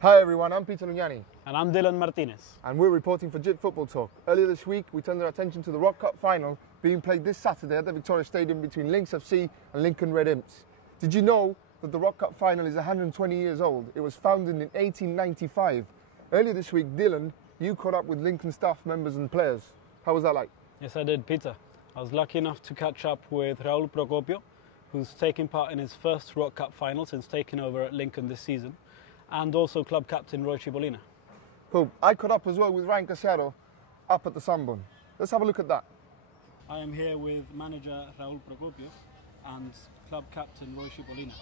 Hi everyone, I'm Peter Lugnani. And I'm Dylan Martinez. And we're reporting for JIT Football Talk. Earlier this week, we turned our attention to the Rock Cup final being played this Saturday at the Victoria Stadium between Lynx FC and Lincoln Red Imps. Did you know that the Rock Cup final is 120 years old? It was founded in 1895. Earlier this week, Dylan, you caught up with Lincoln staff members and players. How was that like? Yes, I did, Peter. I was lucky enough to catch up with Raúl Procopio, who's taking part in his first Rock Cup final since taking over at Lincoln this season, and also club captain Roy Chibolina. Cool. I caught up as well with Ryan Casiaro up at the Sunburn. Let's have a look at that. I am here with manager Raúl Procopio and club captain Roy Chibolina.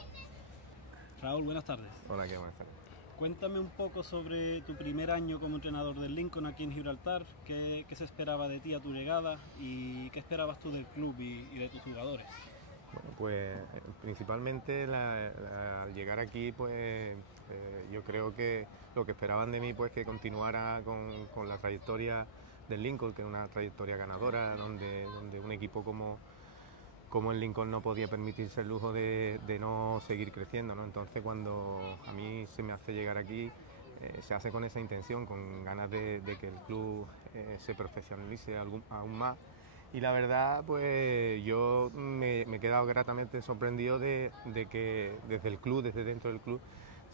Raúl, buenas tardes. Hola, qué buenas tardes. Cuéntame un poco sobre tu primer año como entrenador del Lincoln aquí en Gibraltar, qué se esperaba de ti a tu llegada y qué esperabas tú del club y de tus jugadores. Bueno, pues principalmente al llegar aquí, pues yo creo que lo que esperaban de mí, pues que continuara con la trayectoria del Lincoln, que es una trayectoria ganadora, donde un equipo como el Lincoln no podía permitirse el lujo de no seguir creciendo, ¿no? Entonces cuando a mí se me hace llegar aquí, se hace con esa intención, con ganas de que el club se profesionalice aún más. Y la verdad, pues yo me he quedado gratamente sorprendido de que desde el club, desde dentro del club,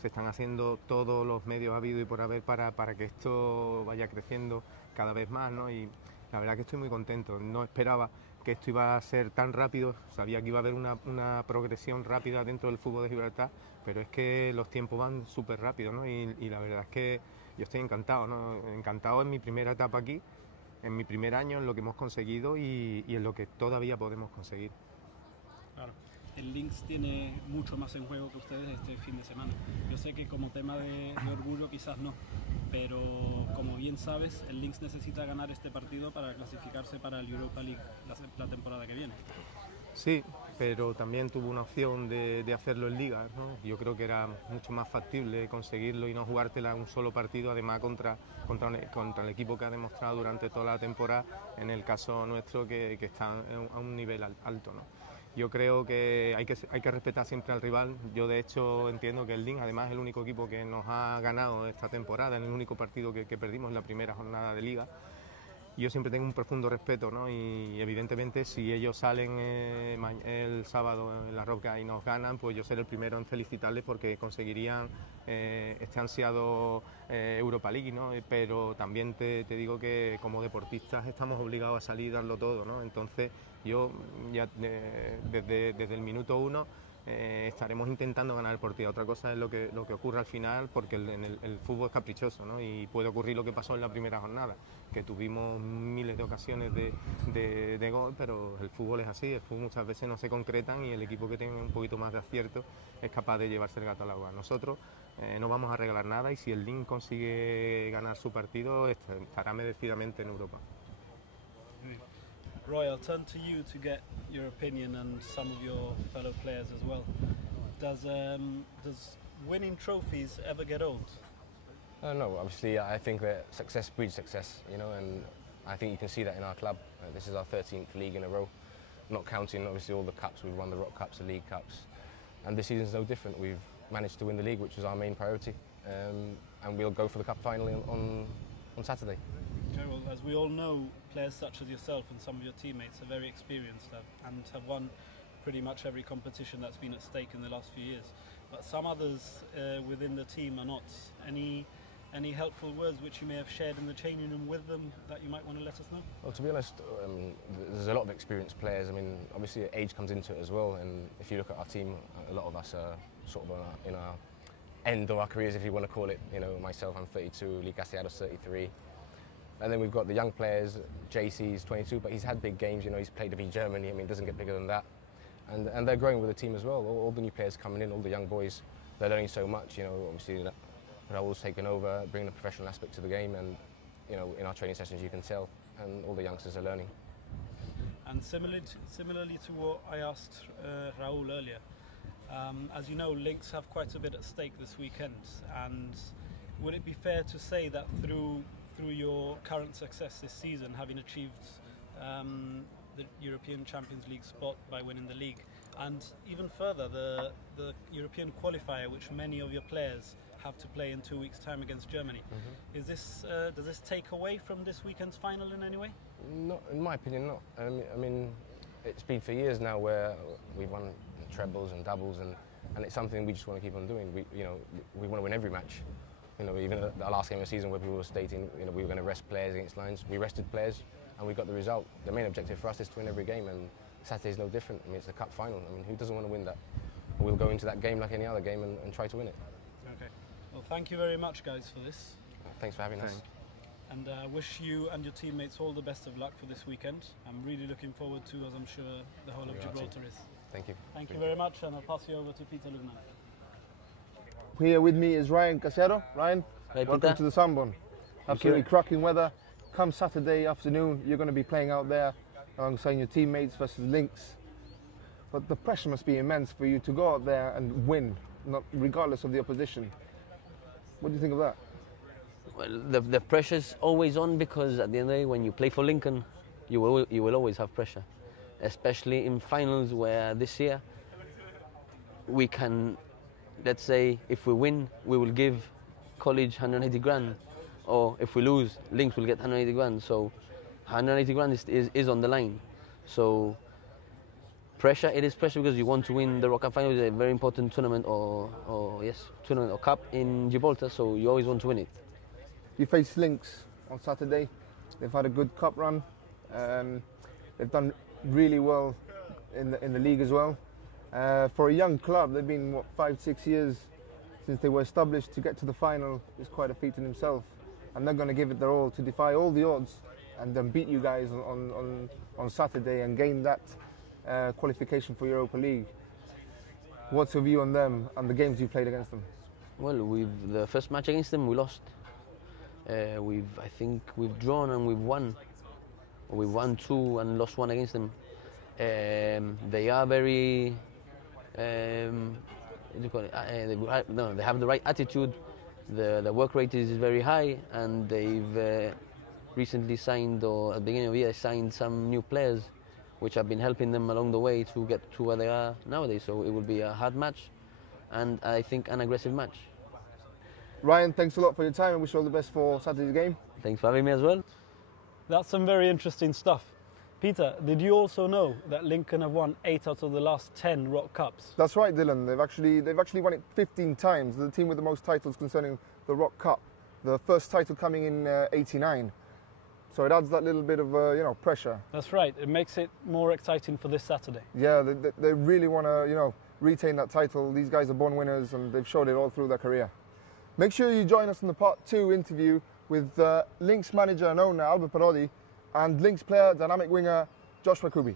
se están haciendo todos los medios habidos y por haber para que esto vaya creciendo cada vez más, ¿no? Y la verdad que estoy muy contento. No esperaba que esto iba a ser tan rápido, sabía que iba a haber una progresión rápida dentro del fútbol de Gibraltar, pero es que los tiempos van súper rápido, ¿no? Y la verdad es que yo estoy encantado, ¿no? Encantado en mi primera etapa aquí, en mi primer año, en lo que hemos conseguido y en lo que todavía podemos conseguir. Claro, el Lynx tiene mucho más en juego que ustedes este fin de semana. Yo sé que como tema de orgullo quizás no, pero como bien sabes, el Lynx necesita ganar este partido para clasificarse para el Europa League la temporada que viene. Sí, pero también tuvo una opción de hacerlo en Liga, ¿no? Yo creo que era mucho más factible conseguirlo y no jugártela un solo partido, además contra el equipo que ha demostrado durante toda la temporada, en el caso nuestro que está a un nivel alto, ¿no? Yo creo que hay que respetar siempre al rival. Yo de hecho entiendo que el Lynx, además, es el único equipo que nos ha ganado esta temporada, en el único partido que perdimos en la primera jornada de Liga. Yo siempre tengo un profundo respeto, ¿no? Y evidentemente si ellos salen el sábado en La Roca y nos ganan, pues yo seré el primero en felicitarles porque conseguirían este ansiado Europa League, ¿no? Pero también te digo que como deportistas estamos obligados a salir y darlo todo, ¿no? Entonces yo ya desde el minuto 1 estaremos intentando ganar el partido. Otra cosa es lo que ocurre al final, porque el fútbol es caprichoso, ¿no? Y puede ocurrir lo que pasó en la primera jornada, que tuvimos miles de ocasiones de gol, pero el fútbol es así, el fútbol muchas veces no se concretan y el equipo que tiene un poquito más de acierto es capaz de llevarse el gato al agua. Nosotros no vamos a regalar nada y si el Lynx consigue ganar su partido estará merecidamente en Europa. Roy, I'll turn to you to get your opinion and some of your fellow players as well. Does winning trophies ever get old? No, obviously I think that success breeds success, you know, and I think you can see that in our club. This is our 13th league in a row, not counting obviously all the cups. We've won the Rock Cups, the League Cups, and this season's no different. We've managed to win the league, which was our main priority, and we'll go for the cup final on Saturday. Okay, well, as we all know, players such as yourself and some of your teammates are very experienced and have won pretty much every competition that's been at stake in the last few years. But some others within the team are not. Any helpful words which you may have shared in the changing room with them that you might want to let us know? Well, to be honest, there's a lot of experienced players. I mean, obviously age comes into it as well, and if you look at our team, a lot of us are sort of in our end of our careers, if you want to call it. You know, myself, I'm 32, Lee Castellanos, 33. And then we've got the young players, JC's 22, but he's had big games, you know, he's played in Germany, I mean, it doesn't get bigger than that. And they're growing with the team as well, all the new players coming in, all the young boys, they're learning so much, you know, obviously Raúl's taken over, bringing a professional aspect to the game, and, you know, in our training sessions you can tell, and all the youngsters are learning. And similarly to what I asked Raúl earlier, as you know, Lynx have quite a bit at stake this weekend, and would it be fair to say that through your current success this season, having achieved the European Champions League spot by winning the league, and even further the European qualifier, which many of your players have to play in 2 weeks' time against Germany. Is this does this take away from this weekend's final in any way? Not, in my opinion, not. I mean, it's been for years now where we've won trebles and doubles, and it's something we just want to keep on doing. We want to win every match. Even the last game of the season where people were stating, we were going to rest players against Lions, we rested players and we got the result. The main objective for us is to win every game, and Saturday's no different. I mean, it's the cup final. I mean, who doesn't want to win that? We'll go into that game like any other game and try to win it. Okay. Well, thank you very much, guys, for this. Thanks for having us. And I wish you and your teammates all the best of luck for this weekend. I'm really looking forward to, as I'm sure the whole of Gibraltar is. Thank you. Thank you very much, and I'll pass you over to Peter Lugnan. Here with me is Ryan Casero. Ryan, Hey, welcome Peter. to the Sunburn. Absolutely cracking weather. Come Saturday afternoon, you're going to be playing out there alongside your teammates versus Lynx. But the pressure must be immense for you to go out there and win, regardless of the opposition. What do you think of that? Well, the pressure's always on, because at the end of the day, when you play for Lincoln, you will always have pressure, especially in finals where this year we can, let's say, if we win, we will give College 180 grand, or if we lose, Lynx will get 180 grand. So 180 grand is on the line. So pressure, it is pressure because you want to win the Rock Cup final. It's a very important tournament tournament or cup in Gibraltar, so you always want to win it. You face Lynx on Saturday. They've had a good cup run. They've done really well in the league as well. For a young club, they've been 5-6 years since they were established. To get to the final is quite a feat in himself, and they're going to give it their all to defy all the odds and then beat you guys on Saturday and gain that qualification for Europa League. What's your view on them and the games you played against them? Well, the first match against them, we lost. I think we've drawn and we've won. We've won 2 and lost 1 against them. They are very. They have the right attitude. The work rate is very high, and they've recently signed, or at the beginning of the year, signed some new players, which have been helping them along the way to get to where they are nowadays. So it will be a hard match, and I think an aggressive match. Ryan, thanks a lot for your time, and wish you all the best for Saturday's game. Thanks for having me as well. That's some very interesting stuff. Peter, did you also know that Lincoln have won 8 out of the last 10 Rock Cups? That's right, Dylan. They've actually won it 15 times. They're the team with the most titles concerning the Rock Cup. The first title coming in '89. So it adds that little bit of pressure. That's right. It makes it more exciting for this Saturday. Yeah, they really want to retain that title. These guys are born winners, and they've showed it all through their career. Make sure you join us in the Part 2 interview with Lynx manager and owner Albert Parodi and Lynx player, dynamic winger Joshua Kubi.